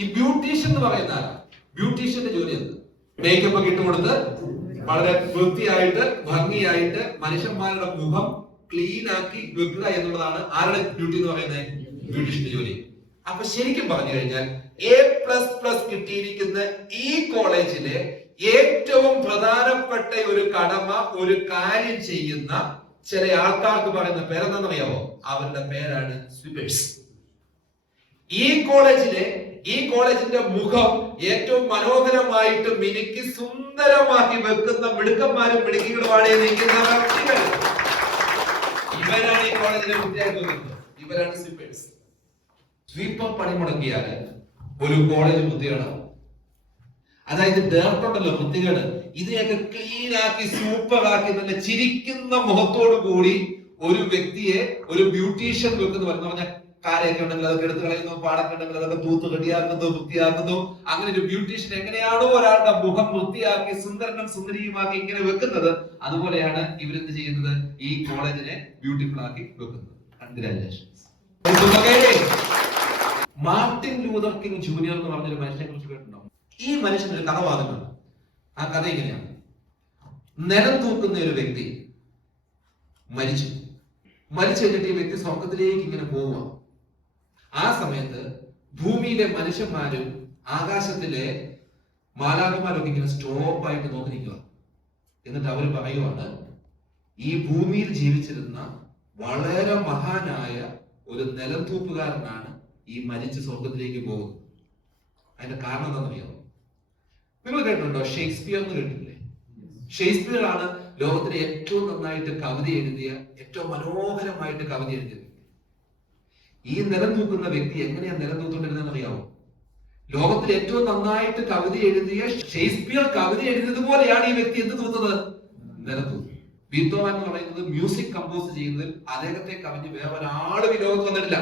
ഈ ബ്യൂട്ടീഷ്യൻ എന്ന് പറയുന്ന ആരാണ്? ബ്യൂട്ടീഷ്യന്റെ ജോലി എന്ത്? മേക്കപ്പ് ഒക്കെ ഇട്ട് കൊടുത്ത് വളരെ വൃത്തിയായിട്ട് ഭംഗിയായിട്ട് മനുഷ്യന്മാരുടെ മുഖം ക്ലീൻ ആക്കി വെക്കുക എന്നുള്ളതാണ് ആരുടെ ഡ്യൂട്ടി എന്ന് പറയുന്നത്? ബ്യൂട്ടീഷ്യന്റെ ജോലി. അപ്പൊ ശരിക്കും പറഞ്ഞു കഴിഞ്ഞാൽ A++ കിട്ടിയിരിക്കുന്ന ഈ കോളേജിലെ ഏറ്റവും പ്രധാനപ്പെട്ട ഒരു കടമ, ഒരു കാര്യം ചെയ്യുന്ന ചില ആൾക്കാർക്ക് പറയുന്ന പേരെന്താണെന്നറിയാമോ? അവരുടെ പേരാണ് സ്വീപ്പേഴ്സ്. ഈ കോളേജിന്റെ മുഖം ഏറ്റവും മനോഹരമായിട്ട് മിനുക്കി സുന്ദരമാക്കി വെക്കുന്ന മിടുക്കന്മാരും മിടുക്കികളുമാണ് നിൽക്കുന്ന വ്യക്തികൾ. ഇവരാണ് ഈ കോളേജിലെ വിദ്യാർത്ഥികൾ. ഇവരാണ് സ്വീപ്പേഴ്സ്. സ്വീപ്പർ പണി മുടക്കിയാൽ ഒരു കോളേജ് വൃത്തികേടാവും. അതായത് ഡേർട്ടുണ്ടല്ലോ, വൃത്തികേട്, ഇതിനെയൊക്കെ ക്ലീൻ ആക്കി സൂപ്പർ ആക്കി നല്ല ചിരിക്കുന്ന മുഖത്തോടു കൂടി ഒരു വ്യക്തിയെ ഒരു ബ്യൂട്ടീഷ്യൻ വെക്കുന്ന പറഞ്ഞാൽ കാരയൊക്കെ ഉണ്ടെങ്കിൽ അതൊക്കെ എടുത്ത് കളയുന്നു, പാടൊക്കെ ഉണ്ടെങ്കിൽ അതൊക്കെ തൂത്ത് റെഡിയാക്കുന്നു, വൃത്തിയാക്കുന്നു. അങ്ങനെ ഒരു ബ്യൂട്ടീഷ്യൻ എങ്ങനെയാണോ ഒരാളുടെ മുഖം വൃത്തിയാക്കി സുന്ദരനും സുന്ദരിയുമാക്കി ഇങ്ങനെ വെക്കുന്നത്, അതുപോലെയാണ് ഇവരെന്ത് ചെയ്യുന്നത്? ഈ കോളേജിനെ ബ്യൂട്ടിഫുൾ ആക്കി വെക്കുന്നത്. Congratulations. Martin Luther king junior എന്ന് പറഞ്ഞൊരു മനുഷ്യനെ കുറിച്ച് കേട്ടിട്ടുണ്ടോ? ഈ മനുഷ്യൻ ഒരു കഥ വാദമുണ്ട്. ആ കഥ ഇങ്ങനെയാണ്. നിലം തൂക്കുന്ന ഒരു വ്യക്തി മരിച്ചു കഴിഞ്ഞിട്ട് ഈ വ്യക്തി സ്വർഗത്തിലേക്ക് ഇങ്ങനെ പോവുക. ആ സമയത്ത് ഭൂമിയിലെ മനുഷ്യന്മാരും ആകാശത്തിലെ മാലാഖമാരൊക്കെ ഇങ്ങനെ സ്റ്റോപ്പായിട്ട് നോക്കി നിൽക്കുക. എന്നിട്ട് അവർ പറയുവാണ്, ഈ ഭൂമിയിൽ ജീവിച്ചിരുന്ന വളരെ മഹാനായ ഒരു നിലം തൂപ്പുകാരനാണ് ഈ മരിച്ച സ്വർഗത്തിലേക്ക് പോകുന്നത്. അതിന്റെ കാരണം എന്താണെന്നറിയാമോ? നിങ്ങൾ കേട്ടിട്ടുണ്ടോ? ഷേക്സ്പിയർ എന്ന് കേട്ടിട്ടില്ലേ? ഷേക്സ്പിയർ ആണ് ലോകത്തിലെ ഏറ്റവും നന്നായിട്ട് കവിത എഴുതിയ, ഏറ്റവും മനോഹരമായിട്ട് കവിത എഴുതിയ വ്യക്തി. ഈ നിലം തൂക്കുന്ന വ്യക്തി എങ്ങനെയാ നിലം തൂത്തോണ്ടിരുന്നതെന്ന് അറിയാമോ? ലോകത്തിൽ ഏറ്റവും നന്നായിട്ട് കവിത എഴുതിയ ഷേക്സ്പിയർ കവിത എഴുതിയത് പോലെയാണ് ഈ വ്യക്തി എന്ത് തൂത്തത്? നിലം തൂത്തു. ബീത്തോവൻ എന്ന് പറയുന്നത് മ്യൂസിക് കമ്പോസ് ചെയ്യുന്നതിൽ അദ്ദേഹത്തെ കവിഞ്ഞ് വേറെ ഒരാളും ഈ ലോകത്ത് വന്നിട്ടില്ല.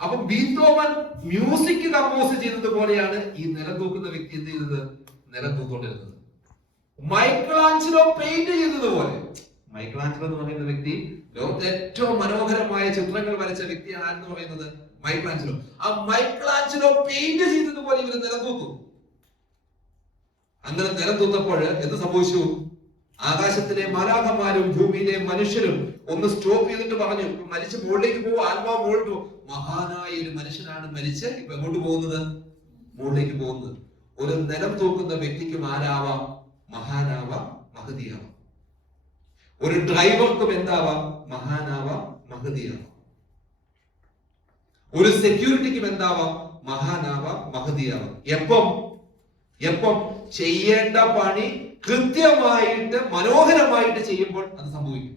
അപ്പൊ ബീത്തോവൻ മ്യൂസിക് കമ്പോസ് ചെയ്തത് പോലെയാണ് ഈ നിലം തൂക്കുന്ന വ്യക്തി എന്ത് ചെയ്തത്? നിലം തൂത്തോണ്ടിരുന്നത്. മൈക്കിളാഞ്ചലോ പെയിന്റ് ചെയ്തതുപോലെ. മൈക്കിളാഞ്ചലോ എന്ന് പറയുന്ന വ്യക്തി ലോകത്തെ ഏറ്റവും മനോഹരമായ ചിത്രങ്ങൾ വരച്ച വ്യക്തിയാണ് ആരെന്ന് പറയുന്നത്? മൈക്കിളാഞ്ചലോ. ആ മൈക്കിളാഞ്ചലോ പെയിന്റ് ചെയ്തതുപോലെ ഇവര് നിലം തൂത്തു. അങ്ങനെ നിലം തൂത്തപ്പോൾ എന്ത് സംഭവിച്ചു? ആകാശത്തിലെ മാലാഖമാരും ഭൂമിയിലെ മനുഷ്യരും ഒന്ന് സ്റ്റോപ്പ് ചെയ്തിട്ട് പറഞ്ഞു, മരിച്ച് മുകളിലേക്ക് പോകും, ആത്മാവ് മുകളിൽ പോകും. മഹാനായ ഒരു മനുഷ്യനാണ് മരിച്ച് ഇപ്പൊ എങ്ങോട്ട് പോകുന്നത്? മുകളിലേക്ക് പോകുന്നത്. ഒരു നിലം തൂക്കുന്ന വ്യക്തിക്കും ആരാവാം? മഹാനാവാം, മഹതിയാവാം. ഒരു ഡ്രൈവർക്കും എന്താവാം? മഹാനാവാം, മഹതിയാവാം. ഒരു സെക്യൂരിറ്റിക്കും എന്താവാം? മഹാനാവാം, മഹതിയാവാം. എപ്പം ചെയ്യേണ്ട പണി കൃത്യമായിട്ട് മനോഹരമായിട്ട് ചെയ്യുമ്പോൾ അത് സംഭവിക്കും.